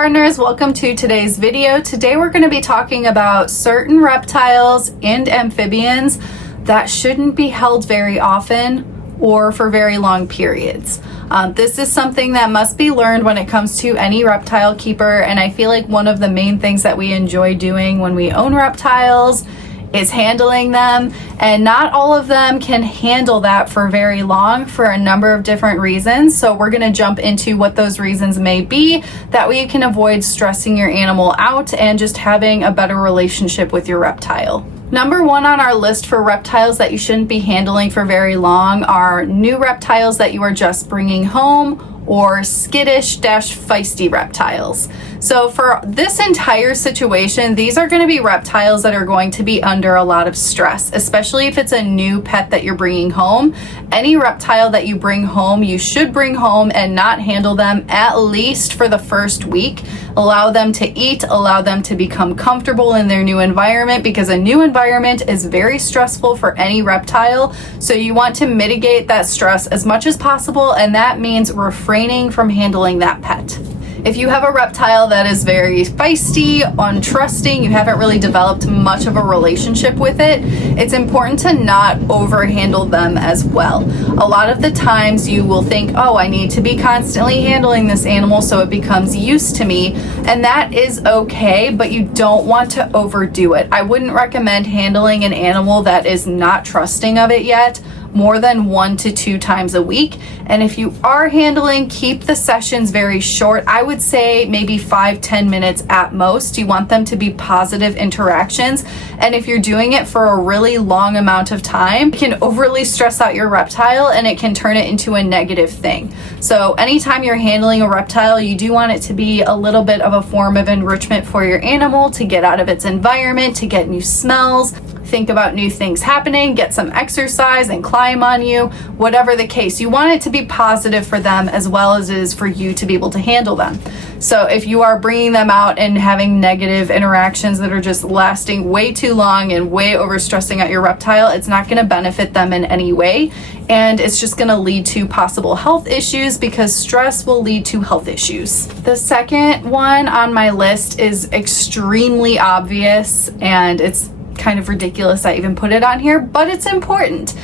gardeners, welcome to today's video. Today we're going to be talking about certain reptiles and amphibians that shouldn't be held very often or for very long periods. This is something that must be learned when it comes to any reptile keeper, and I feel like one of the main things that we enjoy doing when we own reptiles is handling them, and not all of them can handle that for very long for a number of different reasons. So we're going to jump into what those reasons may be, that way you can avoid stressing your animal out and just having a better relationship with your reptile. Number one on our list for reptiles that you shouldn't be handling for very long are new reptiles that you are just bringing home, or skittish-feisty reptiles. So for this entire situation, these are going to be reptiles that are going to be under a lot of stress, especially if it's a new pet that you're bringing home. Any reptile that you bring home, you should bring home and not handle them at least for the first week. Allow them to eat, allow them to become comfortable in their new environment, because a new environment is very stressful for any reptile. So you want to mitigate that stress as much as possible, and that means refraining from handling that pet. If you have a reptile that is very feisty, untrusting, you haven't really developed much of a relationship with it, it's important to not overhandle them as well. A lot of the times you will think, oh, I need to be constantly handling this animal so it becomes used to me, and that is okay, but you don't want to overdo it. I wouldn't recommend handling an animal that is not trusting of it yet more than 1 to 2 times a week. And if you are handling, keep the sessions very short. I would say maybe 5-10 minutes at most. You want them to be positive interactions. And if you're doing it for a really long amount of time, it can overly stress out your reptile and it can turn it into a negative thing. So anytime you're handling a reptile, you do want it to be a little bit of a form of enrichment for your animal, to get out of its environment, to get new smells, think about new things happening, get some exercise and climb on you, whatever the case. You want it to be positive for them as well as it is for you to be able to handle them. So if you are bringing them out and having negative interactions that are just lasting way too long and way overstressing out your reptile, it's not going to benefit them in any way, and it's just going to lead to possible health issues, because stress will lead to health issues. The second one on my list is extremely obvious, and it's kind of ridiculous I even put it on here, but it's important.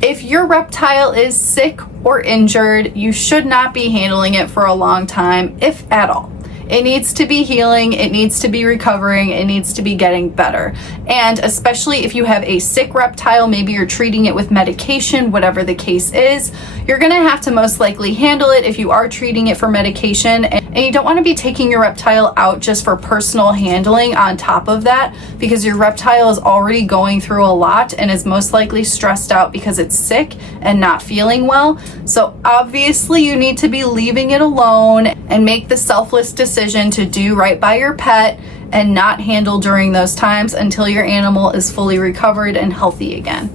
If your reptile is sick or injured, you should not be handling it for a long time, if at all. It needs to be healing, it needs to be recovering, it needs to be getting better. And especially if you have a sick reptile, maybe you're treating it with medication, whatever the case is, you're gonna have to most likely handle it if you are treating it for medication. And you don't wanna be taking your reptile out just for personal handling on top of that, because your reptile is already going through a lot and is most likely stressed out because it's sick and not feeling well. So obviously you need to be leaving it alone and make the selfless decision to do right by your pet and not handle during those times until your animal is fully recovered and healthy again.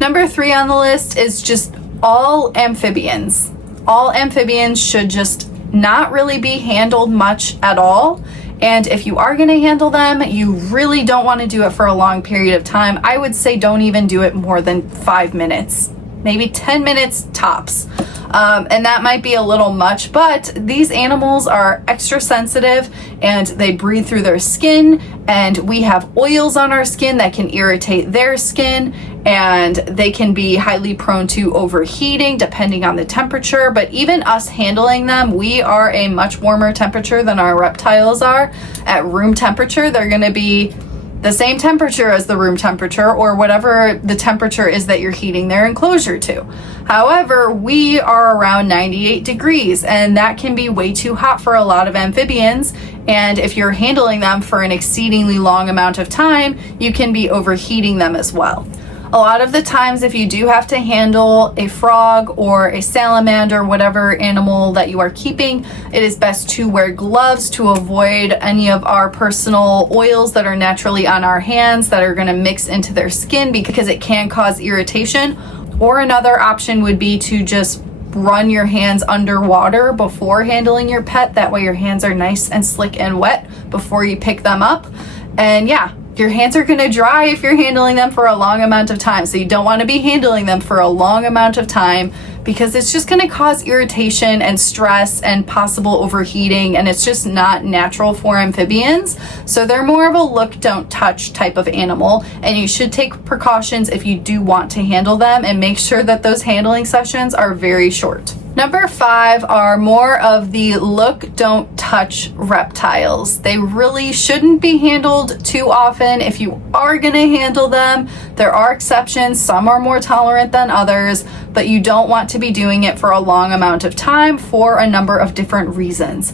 Number 3 on the list is just all amphibians. All amphibians should just not really be handled much at all. And if you are going to handle them, you really don't want to do it for a long period of time. I would say don't even do it more than 5 minutes, maybe 10 minutes tops. And that might be a little much, but these animals are extra sensitive and they breathe through their skin, and we have oils on our skin that can irritate their skin, and they can be highly prone to overheating depending on the temperature. But even us handling them, we are a much warmer temperature than our reptiles are. At room temperature, they're going to be the same temperature as the room temperature, or whatever the temperature is that you're heating their enclosure to. However, we are around 98 degrees, and that can be way too hot for a lot of amphibians. And if you're handling them for an exceedingly long amount of time, you can be overheating them as well. A lot of the times, if you do have to handle a frog or a salamander, whatever animal that you are keeping, it is best to wear gloves to avoid any of our personal oils that are naturally on our hands that are going to mix into their skin, because it can cause irritation. Or another option would be to just run your hands underwater before handling your pet. That way your hands are nice and slick and wet before you pick them up. And yeah, Your hands are going to dry if you're handling them for a long amount of time. So you don't want to be handling them for a long amount of time because it's just going to cause irritation and stress and possible overheating, and it's just not natural for amphibians. So they're more of a look, don't touch type of animal, and you should take precautions if you do want to handle them, and make sure that those handling sessions are very short. Number 5 are more of the look, don't touch reptiles. They really shouldn't be handled too often. If you are going to handle them, there are exceptions. Some are more tolerant than others, but you don't want to be doing it for a long amount of time for a number of different reasons.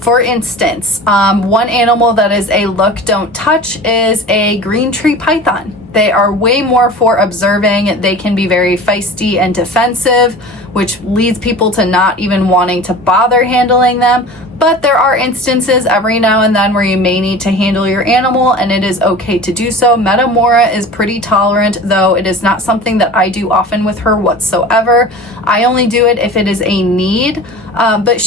For instance, one animal that is a look, don't touch is a green tree python. They are way more for observing. They can be very feisty and defensive, which leads people to not even wanting to bother handling them. But there are instances every now and then where you may need to handle your animal, and it is okay to do so. Metamora is pretty tolerant, though it is not something that I do often with her whatsoever. I only do it if it is a need. But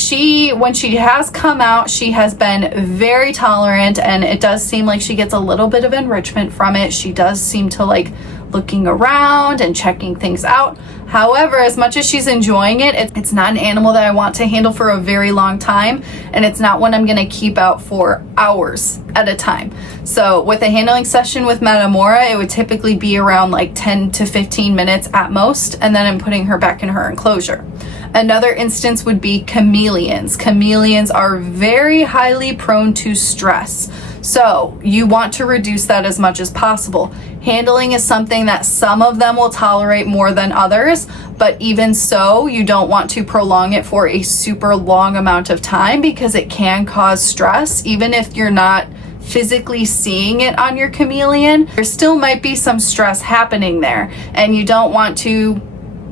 when she has come out, she has been very tolerant, and it does seem like she gets a little bit of enrichment from it. She does seem to like looking around and checking things out. However, as much as she's enjoying it, it's not an animal that I want to handle for a very long time, and it's not one I'm going to keep out for hours at a time. So with a handling session with Metamora, it would typically be around like 10 to 15 minutes at most, and then I'm putting her back in her enclosure. Another instance would be chameleons. Chameleons are very highly prone to stress, so you want to reduce that as much as possible. Handling is something that some of them will tolerate more than others, but even so, you don't want to prolong it for a super long amount of time because it can cause stress. Even if you're not physically seeing it on your chameleon, there still might be some stress happening there, and you don't want to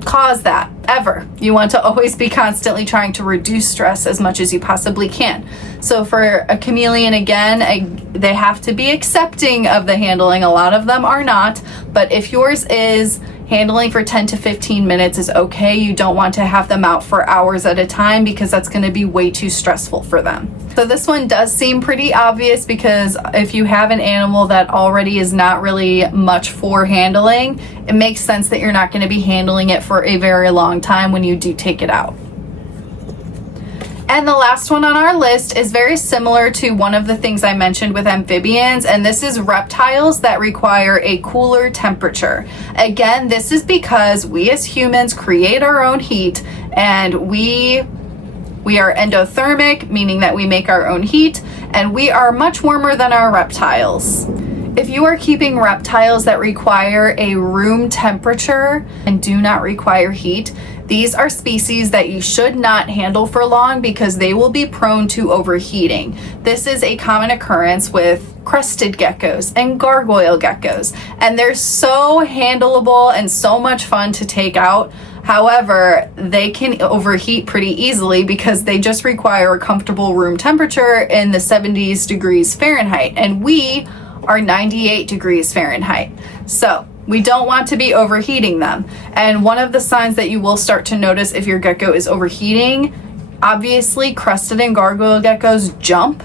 cause that ever. You want to always be constantly trying to reduce stress as much as you possibly can. So for a chameleon, again, they have to be accepting of the handling. A lot of them are not, but if yours is, handling for 10 to 15 minutes is okay. You don't want to have them out for hours at a time because that's going to be way too stressful for them. So this one does seem pretty obvious because if you have an animal that already is not really much for handling, it makes sense that you're not going to be handling it for a very long time when you do take it out. And the last one on our list is very similar to one of the things I mentioned with amphibians, and this is reptiles that require a cooler temperature. Again, this is because we as humans create our own heat, and we are endothermic, meaning that we make our own heat, and we are much warmer than our reptiles. If you are keeping reptiles that require a room temperature and do not require heat, these are species that you should not handle for long because they will be prone to overheating. This is a common occurrence with crested geckos and gargoyle geckos, and they're so handleable and so much fun to take out. However, they can overheat pretty easily because they just require a comfortable room temperature in the 70s degrees Fahrenheit, and we are 98 degrees Fahrenheit. So we don't want to be overheating them. And one of the signs that you will start to notice if your gecko is overheating, obviously crested and gargoyle geckos jump,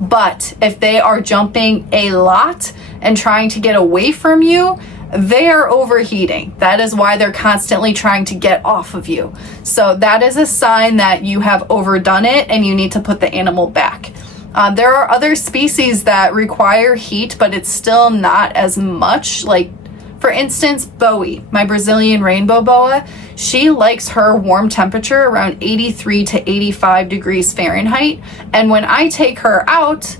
but if they are jumping a lot and trying to get away from you, they are overheating. That is why they're constantly trying to get off of you. So that is a sign that you have overdone it and you need to put the animal back. There are other species that require heat, but it's still not as much. Like, for instance, Bowie, my Brazilian rainbow boa, she likes her warm temperature around 83 to 85 degrees Fahrenheit. And when I take her out,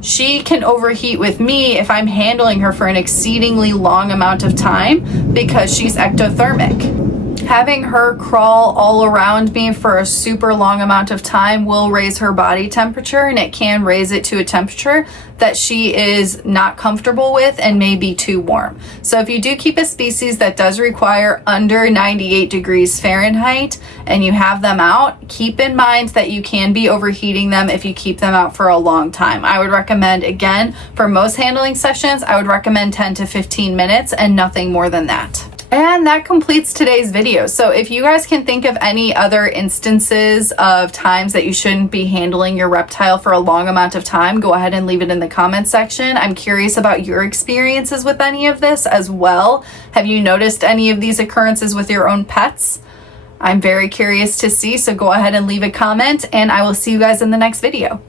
she can overheat with me if I'm handling her for an exceedingly long amount of time because she's ectothermic. Having her crawl all around me for a super long amount of time will raise her body temperature, and it can raise it to a temperature that she is not comfortable with and may be too warm. So if you do keep a species that does require under 98 degrees Fahrenheit and you have them out, keep in mind that you can be overheating them if you keep them out for a long time. I would recommend, again, for most handling sessions, I would recommend 10 to 15 minutes and nothing more than that. And that completes today's video. So if you guys can think of any other instances of times that you shouldn't be handling your reptile for a long amount of time, go ahead and leave it in the comments section. I'm curious about your experiences with any of this as well. Have you noticed any of these occurrences with your own pets? I'm very curious to see, so go ahead and leave a comment, and I will see you guys in the next video.